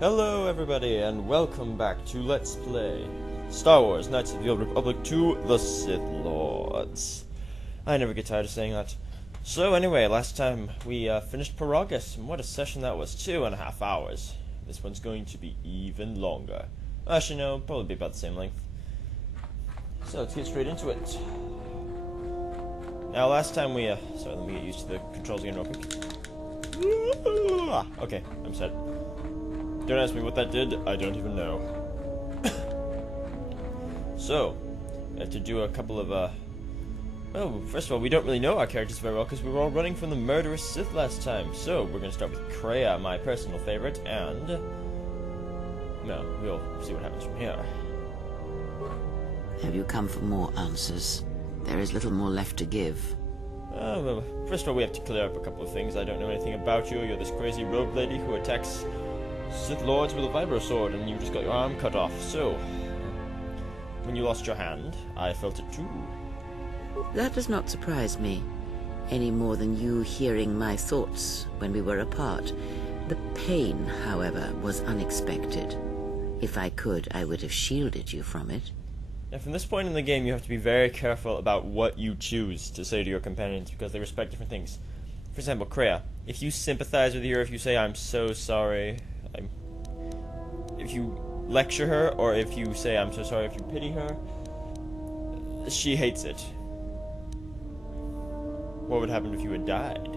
Hello everybody, and welcome back to Let's Play Star Wars Knights of the Old Republic 2, the Sith Lords. I never get tired of saying that. So anyway, last time we finished Paragus, and what a session that was, 2.5 hours. This one's going to be even longer. Actually no, probably be about the same length. So let's get straight into it. Now last time we, sorry, let me get used to the controls again real quick. Okay, I'm set. Don't ask me what that did, I don't even know. So, we have to do a couple of, well, first of all, we don't really know our characters very well because we were all running from the murderous Sith last time. So, we're going to start with Kreia, my personal favorite, and... no, we'll see what happens from here. Have you come for more answers? There is little more left to give. Well, first of all, we have to clear up a couple of things. I don't know anything about you. You're this crazy rogue lady who attacks Sith Lords with a vibro sword, and you just got your arm cut off. So, when you lost your hand, I felt it too. That does not surprise me, any more than you hearing my thoughts when we were apart. The pain, however, was unexpected. If I could, I would have shielded you from it. Now, from this point in the game, you have to be very careful about what you choose to say to your companions, because they respect different things. For example, Kreia, if you sympathize with her, if you say, I'm so sorry, if you lecture her, or if you say, I'm so sorry, if you pity her, she hates it. What would happen if you had died?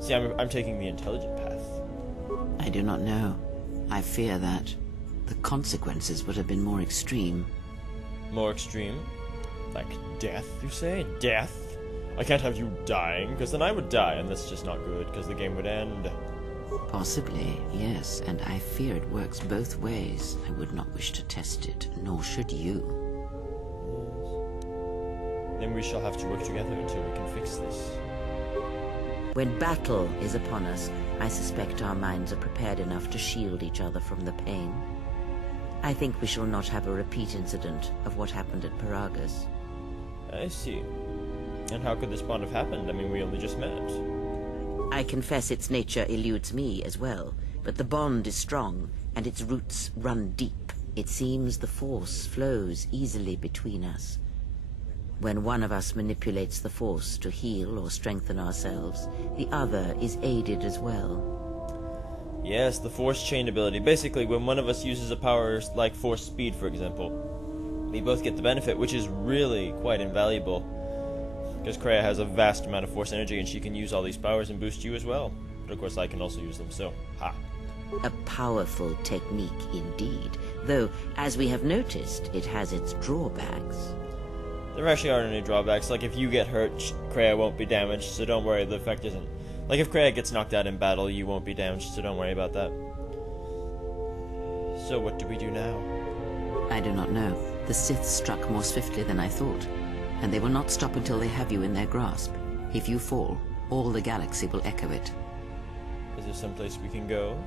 See, I'm taking the intelligent path. I do not know. I fear that the consequences would have been more extreme. More extreme? Like death, you say? Death? I can't have you dying, because then I would die, and that's just not good, because the game would end. Possibly, yes, and I fear it works both ways. I would not wish to test it, nor should you. Yes. Then we shall have to work together until we can fix this. When battle is upon us, I suspect our minds are prepared enough to shield each other from the pain. I think we shall not have a repeat incident of what happened at Paragus. I see. And how could this bond have happened? I mean, we only just met. I confess its nature eludes me as well, but the bond is strong, and its roots run deep. It seems the Force flows easily between us. When one of us manipulates the Force to heal or strengthen ourselves, the other is aided as well. Yes, the Force chain ability. Basically, when one of us uses a power like Force speed, for example, we both get the benefit, which is really quite invaluable. Because Kreia has a vast amount of Force energy, and she can use all these powers and boost you as well. But of course, I can also use them, so, ha. A powerful technique indeed, though, as we have noticed, it has its drawbacks. There actually aren't any drawbacks. Like, if you get hurt, Kreia won't be damaged, so don't worry, the effect isn't. Like, if Kreia gets knocked out in battle, you won't be damaged, so don't worry about that. So, what do we do now? I do not know. The Sith struck more swiftly than I thought, and they will not stop until they have you in their grasp. If you fall, all the galaxy will echo it. Is there someplace we can go?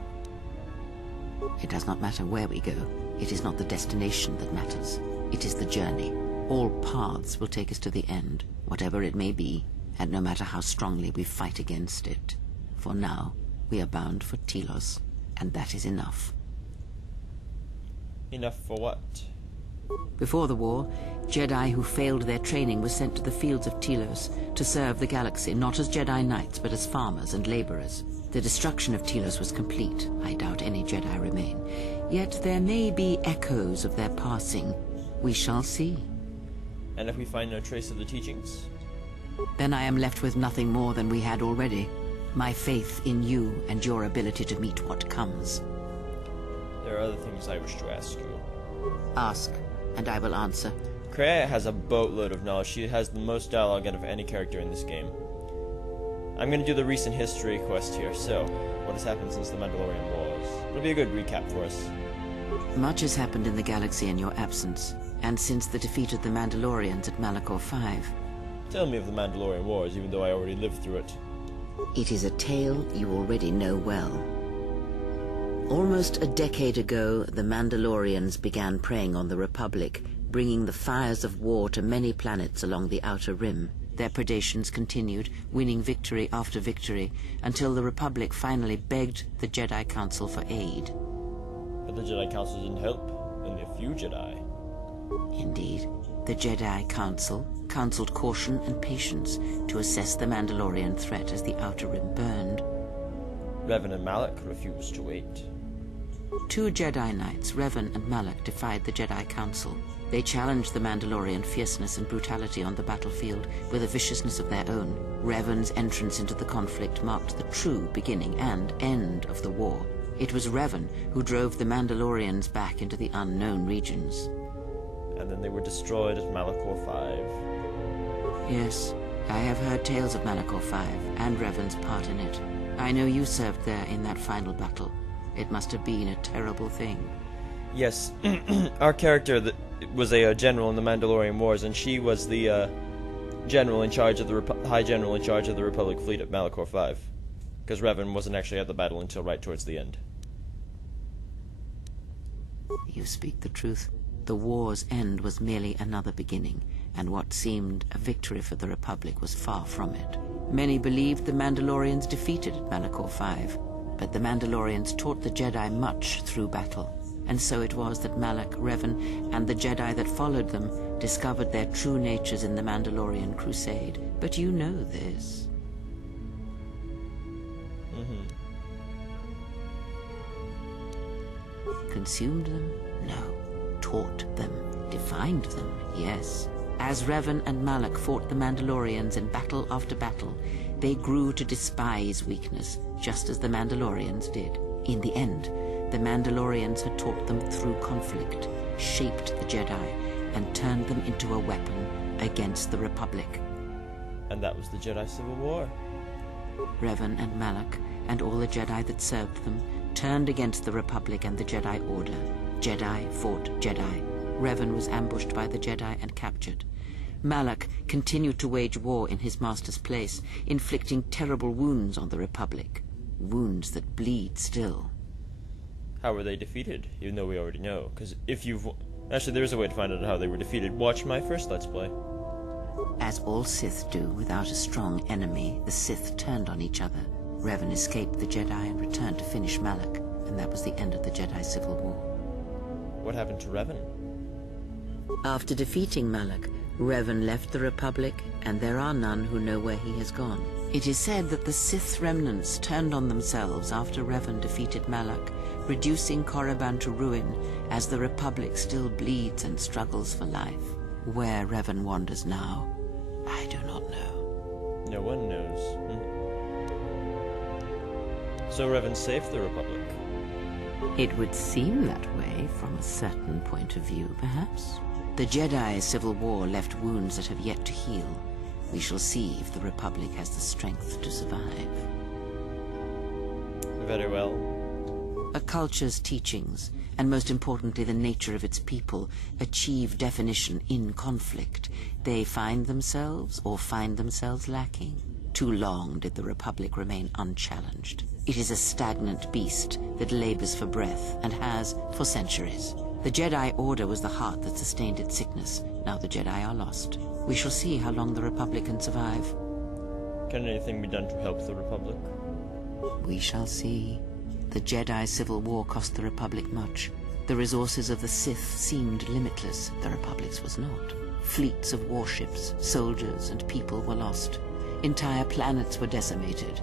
It does not matter where we go. It is not the destination that matters. It is the journey. All paths will take us to the end, whatever it may be, and no matter how strongly we fight against it. For now, we are bound for Telos, and that is enough. Enough for what? Before the war, Jedi who failed their training were sent to the fields of Telos to serve the galaxy, not as Jedi Knights, but as farmers and laborers. The destruction of Telos was complete. I doubt any Jedi remain. Yet there may be echoes of their passing. We shall see. And if we find no trace of the teachings? Then I am left with nothing more than we had already. My faith in you and your ability to meet what comes. There are other things I wish to ask you. Ask, and I will answer. Kreia has a boatload of knowledge. She has the most dialogue out of any character in this game. I'm going to do the recent history quest here. So, what has happened since the Mandalorian Wars? It'll be a good recap for us. Much has happened in the galaxy in your absence, and since the defeat of the Mandalorians at Malachor 5. Tell me of the Mandalorian Wars, even though I already lived through it. It is a tale you already know well. Almost a decade ago, the Mandalorians began preying on the Republic, bringing the fires of war to many planets along the Outer Rim. Their predations continued, winning victory after victory, until the Republic finally begged the Jedi Council for aid. But the Jedi Council didn't help. Only a few Jedi. Indeed. The Jedi Council counseled caution and patience to assess the Mandalorian threat as the Outer Rim burned. Revan and Malak refused to wait. Two Jedi Knights, Revan and Malak, defied the Jedi Council. They challenged the Mandalorian fierceness and brutality on the battlefield with a viciousness of their own. Revan's entrance into the conflict marked the true beginning and end of the war. It was Revan who drove the Mandalorians back into the unknown regions. And then they were destroyed at Malachor 5. Yes, I have heard tales of Malachor 5 and Revan's part in it. I know you served there in that final battle. It must have been a terrible thing. Yes, our character was a general in the Mandalorian Wars, and she was the general in charge of the High General in charge of the Republic fleet at Malachor 5. Because Revan wasn't actually at the battle until right towards the end. You speak the truth. The war's end was merely another beginning, and what seemed a victory for the Republic was far from it. Many believed the Mandalorians defeated at Malachor 5, but the Mandalorians taught the Jedi much through battle, and so it was that Malak, Revan, and the Jedi that followed them discovered their true natures in the Mandalorian Crusade. But you know this. Consumed them? No. Taught them. Defined them? Yes. As Revan and Malak fought the Mandalorians in battle after battle, they grew to despise weakness, just as the Mandalorians did. In the end, the Mandalorians had taught them through conflict, shaped the Jedi, and turned them into a weapon against the Republic. And that was the Jedi Civil War. Revan and Malak, and all the Jedi that served them, turned against the Republic and the Jedi Order. Jedi fought Jedi. Revan was ambushed by the Jedi and captured. Malak continued to wage war in his master's place, inflicting terrible wounds on the Republic. Wounds that bleed still. How were they defeated? Even though we already know. Because if you've... Actually, there is a way to find out how they were defeated. Watch my first Let's Play. As all Sith do, without a strong enemy, the Sith turned on each other. Revan escaped the Jedi and returned to finish Malak, and that was the end of the Jedi Civil War. What happened to Revan? After defeating Malak, Revan left the Republic, and there are none who know where he has gone. It is said that the Sith remnants turned on themselves after Revan defeated Malak, reducing Korriban to ruin as the Republic still bleeds and struggles for life. Where Revan wanders now, I do not know. No one knows. So Revan saved the Republic. It would seem that way from a certain point of view, perhaps. The Jedi Civil War left wounds that have yet to heal. We shall see if the Republic has the strength to survive. Very well. A culture's teachings, and most importantly the nature of its people, achieve definition in conflict. They find themselves lacking. Too long did the Republic remain unchallenged. It is a stagnant beast that labors for breath, and has for centuries. The Jedi Order was the heart that sustained its sickness. Now the Jedi are lost. We shall see how long the Republic can survive. Can anything be done to help the Republic? We shall see. The Jedi Civil War cost the Republic much. The resources of the Sith seemed limitless. The Republic's was not. Fleets of warships, soldiers, and people were lost. Entire planets were decimated.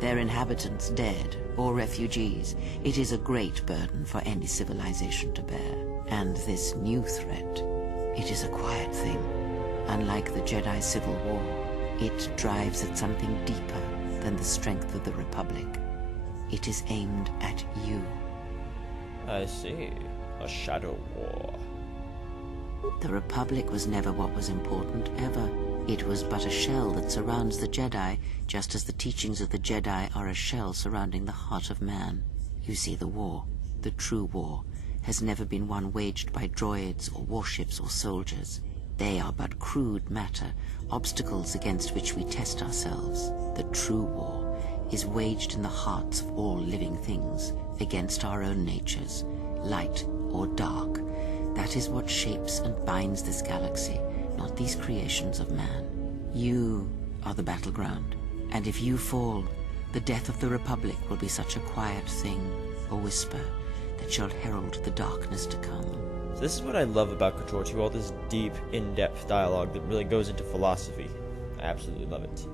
Their inhabitants dead or refugees. It is a great burden for any civilization to bear. And this new threat, it is a quiet thing. Unlike the Jedi Civil War, it drives at something deeper than the strength of the Republic. It is aimed at you. I see. A shadow war. The Republic was never what was important, ever. It was but a shell that surrounds the Jedi, just as the teachings of the Jedi are a shell surrounding the heart of man. You see, the war, the true war, has never been one waged by droids or warships or soldiers. They are but crude matter, obstacles against which we test ourselves. The true war is waged in the hearts of all living things, against our own natures, light or dark. That is what shapes and binds this galaxy, not these creations of man. You are the battleground, and if you fall, the death of the Republic will be such a quiet thing, a whisper, that it shall herald the darkness to come. So this is what I love about Kotor too, all this deep, in-depth dialogue that really goes into philosophy. I absolutely love it.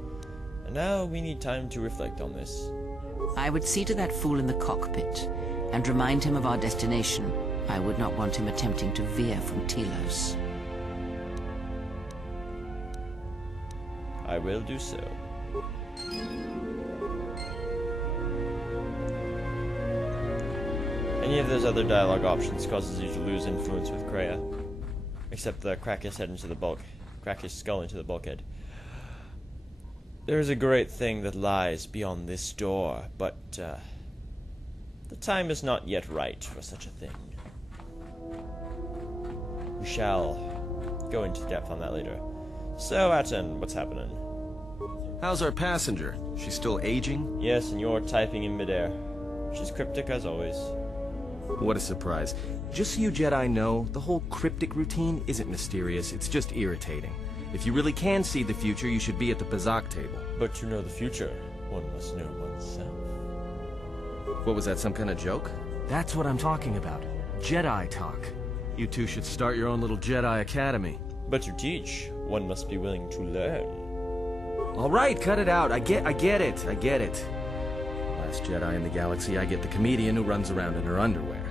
And now we need time to reflect on this. I would see to that fool in the cockpit and remind him of our destination. I would not want him attempting to veer from Telos. I will do so. Any of those other dialogue options causes you to lose influence with Kreia. Except the crack his skull into the bulkhead. There is a great thing that lies beyond this door, but the time is not yet right for such a thing. We shall go into depth on that later. So, Atton, what's happening? How's our passenger? She's still aging? Yes, and you're typing in midair. She's cryptic as always. What a surprise. Just so you Jedi know, the whole cryptic routine isn't mysterious, it's just irritating. If you really can see the future, you should be at the Bazak table. But to know the future, one must know oneself. What was that, some kind of joke? That's what I'm talking about. Jedi talk. You two should start your own little Jedi academy. But to teach, one must be willing to learn. All right, cut it out. I get it. Last Jedi in the galaxy, I get the comedian who runs around in her underwear.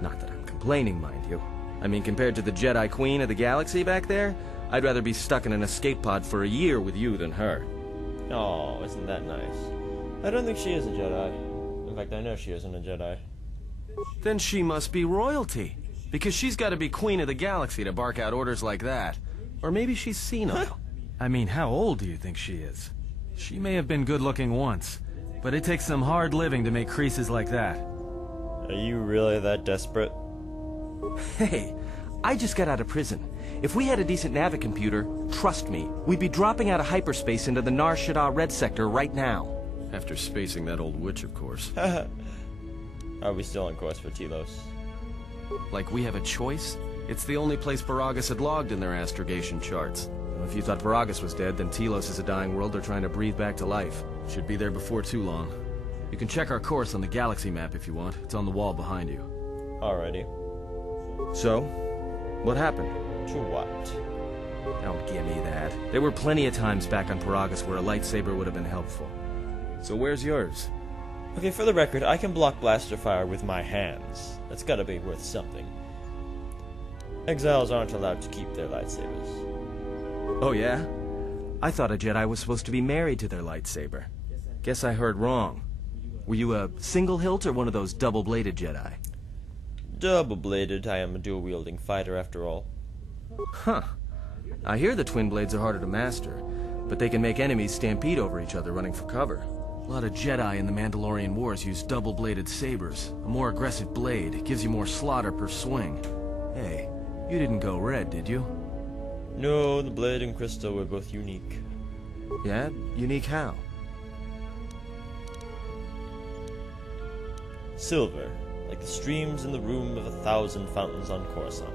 Not that I'm complaining, mind you. I mean, compared to the Jedi Queen of the galaxy back there, I'd rather be stuck in an escape pod for a year with you than her. Oh, isn't that nice? I don't think she is a Jedi. In fact, I know she isn't a Jedi. Then she must be royalty. Because she's got to be Queen of the Galaxy to bark out orders like that. Or maybe she's senile. I mean, how old do you think she is? She may have been good-looking once, but it takes some hard living to make creases like that. Are you really that desperate? Hey, I just got out of prison. If we had a decent navicomputer, trust me, we'd be dropping out of hyperspace into the Nar Shaddaa Red Sector right now. After spacing that old witch, of course. Are we still on course for Telos? Like we have a choice? It's the only place Varagus had logged in their astrogation charts. If you thought Varagus was dead, then Telos is a dying world they're trying to breathe back to life. Should be there before too long. You can check our course on the galaxy map if you want. It's on the wall behind you. Alrighty. So, what happened? To what? Don't give me that. There were plenty of times back on Varagus where a lightsaber would have been helpful. So where's yours? Okay, for the record, I can block blaster fire with my hands. That's gotta be worth something. Exiles aren't allowed to keep their lightsabers. Oh yeah? I thought a Jedi was supposed to be married to their lightsaber. Guess I heard wrong. Were you a single hilt or one of those double-bladed Jedi? Double-bladed, I am a dual-wielding fighter after all. Huh. I hear the twin blades are harder to master, but they can make enemies stampede over each other running for cover. A lot of Jedi in the Mandalorian Wars use double-bladed sabers. A more aggressive blade gives you more slaughter per swing. Hey, you didn't go red, did you? No, the blade and crystal were both unique. Yeah? Unique how? Silver, like the streams in the room of 1,000 fountains on Coruscant.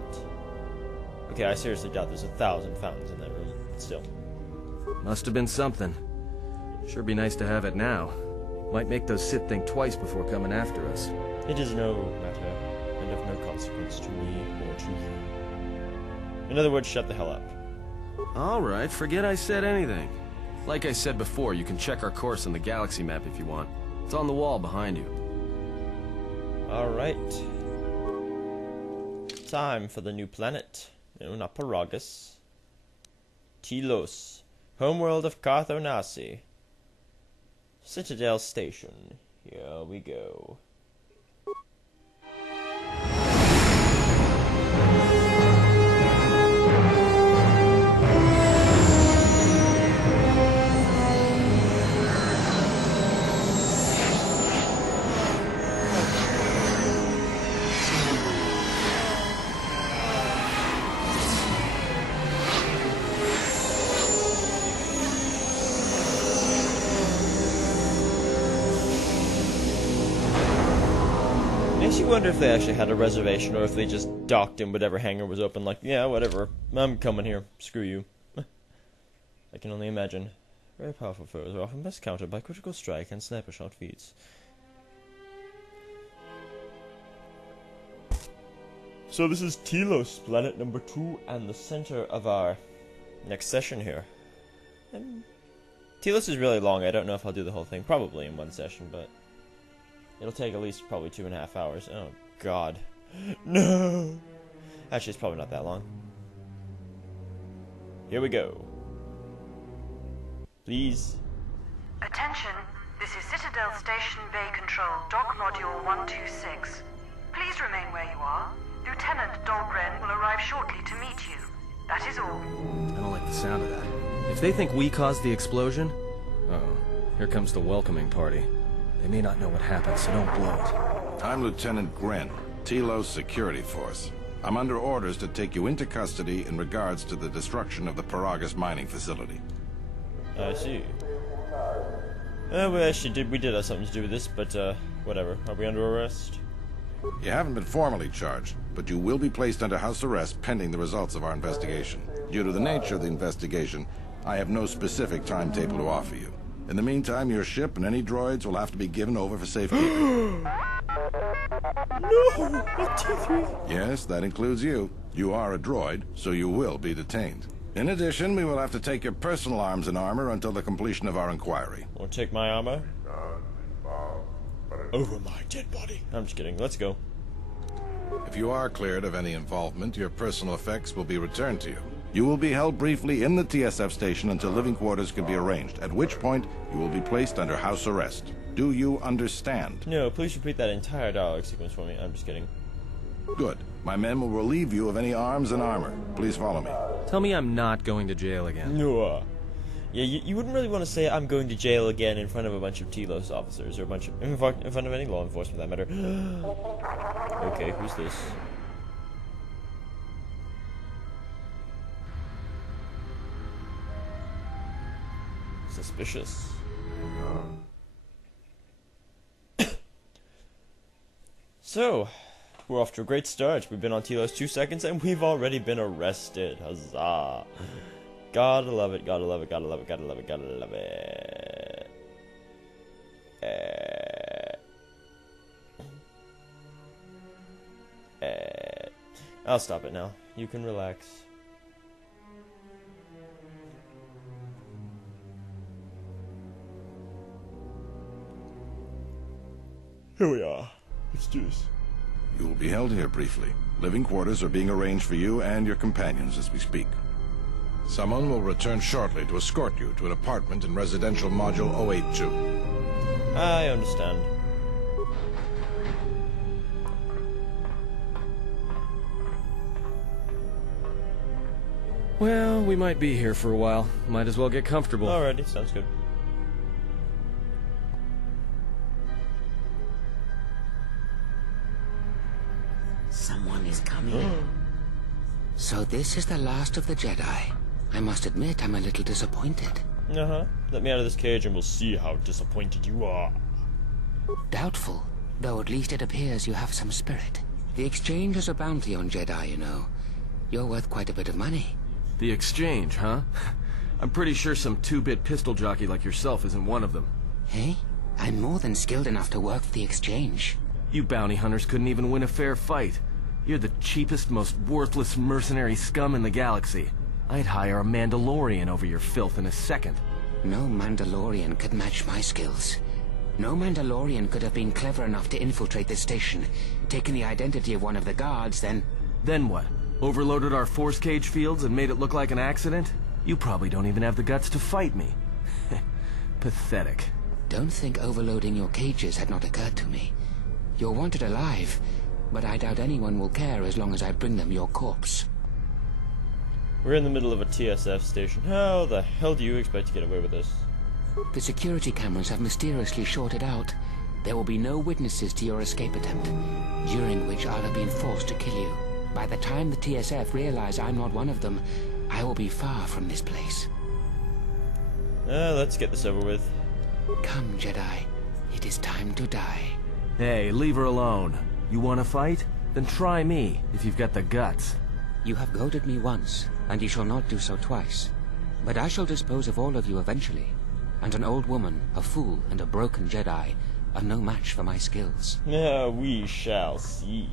Okay, I seriously doubt there's 1,000 fountains in that room, but still. Must have been something. Sure be nice to have it now. Might make those Sith think twice before coming after us. It is no matter, and of no consequence to me or to you. In other words, shut the hell up. Alright, forget I said anything. Like I said before, you can check our course on the galaxy map if you want. It's on the wall behind you. Alright. Time for the new planet. No, not Paragus. Telos, homeworld of Carthonasi. Citadel Station. Here we go. Makes you wonder if they actually had a reservation or if they just docked in whatever hangar was open, like, yeah, whatever, I'm coming here, screw you. I can only imagine. Very powerful foes are often best countered by critical strike and sniper shot feats. So this is Telos, planet number 2, and the center of our next session here. And Telos is really long. I don't know if I'll do the whole thing. Probably in one session, but it'll take at least probably 2.5 hours. Oh, God. No! Actually, it's probably not that long. Here we go. Please. Attention, this is Citadel Station Bay Control, Dock Module 126. Please remain where you are. Lieutenant Dahlgren will arrive shortly to meet you. That is all. I don't like the sound of that. If they think we caused the explosion... Uh-oh. Here comes the welcoming party. They may not know what happened, so don't blow it. I'm Lieutenant Gren, Telos Security Force. I'm under orders to take you into custody in regards to the destruction of the Paragus mining facility. I see. We did have something to do with this, but, whatever. Are we under arrest? You haven't been formally charged, but you will be placed under house arrest pending the results of our investigation. Due to the nature of the investigation, I have no specific timetable to offer you. In the meantime, your ship and any droids will have to be given over for safekeeping. No! Not T3! Yes, that includes you. You are a droid, so you will be detained. In addition, we will have to take your personal arms and armor until the completion of our inquiry. Or take my armor? Over my dead body. I'm just kidding. Let's go. If you are cleared of any involvement, your personal effects will be returned to you. You will be held briefly in the TSF station until living quarters can be arranged, at which point you will be placed under house arrest. Do you understand? No, please repeat that entire dialogue sequence for me. I'm just kidding. Good. My men will relieve you of any arms and armor. Please follow me. Tell me I'm not going to jail again. No. Yeah, you wouldn't really want to say I'm going to jail again in front of a bunch of Telos officers, or a bunch of, in front of any law enforcement for that matter. Okay, who's this? Suspicious. So, we're off to a great start. We've been on Telos 2 seconds and we've already been arrested. Huzzah. Gotta love it, gotta love it, gotta love it, gotta love it, gotta love it. I'll stop it now. You can relax. Here we are. Let's do this. You will be held here briefly. Living quarters are being arranged for you and your companions as we speak. Someone will return shortly to escort you to an apartment in residential module 082. I understand. Well, we might be here for a while. Might as well get comfortable. Alrighty, sounds good. Someone is coming. So this is the last of the Jedi. I must admit I'm a little disappointed. Uh-huh. Let me out of this cage and we'll see how disappointed you are. Doubtful, though at least it appears you have some spirit. The exchange is a bounty on Jedi, you know. You're worth quite a bit of money. The exchange, huh? I'm pretty sure some two-bit pistol jockey like yourself isn't one of them. Hey? I'm more than skilled enough to work for the exchange. You bounty hunters couldn't even win a fair fight. You're the cheapest, most worthless mercenary scum in the galaxy. I'd hire a Mandalorian over your filth in a second. No Mandalorian could match my skills. No Mandalorian could have been clever enough to infiltrate this station, taken the identity of one of the guards, then... Then what? Overloaded our force cage fields and made it look like an accident? You probably don't even have the guts to fight me. Pathetic. Don't think overloading your cages had not occurred to me. You're wanted alive, but I doubt anyone will care as long as I bring them your corpse. We're in the middle of a TSF station. How the hell do you expect to get away with this? The security cameras have mysteriously shorted out. There will be no witnesses to your escape attempt, during which I'll have been forced to kill you. By the time the TSF realize I'm not one of them, I will be far from this place. Let's get this over with. Come, Jedi. It is time to die. Hey, leave her alone. You want to fight? Then try me, if you've got the guts. You have goaded me once, and you shall not do so twice. But I shall dispose of all of you eventually. And an old woman, a fool, and a broken Jedi are no match for my skills. Yeah, we shall see.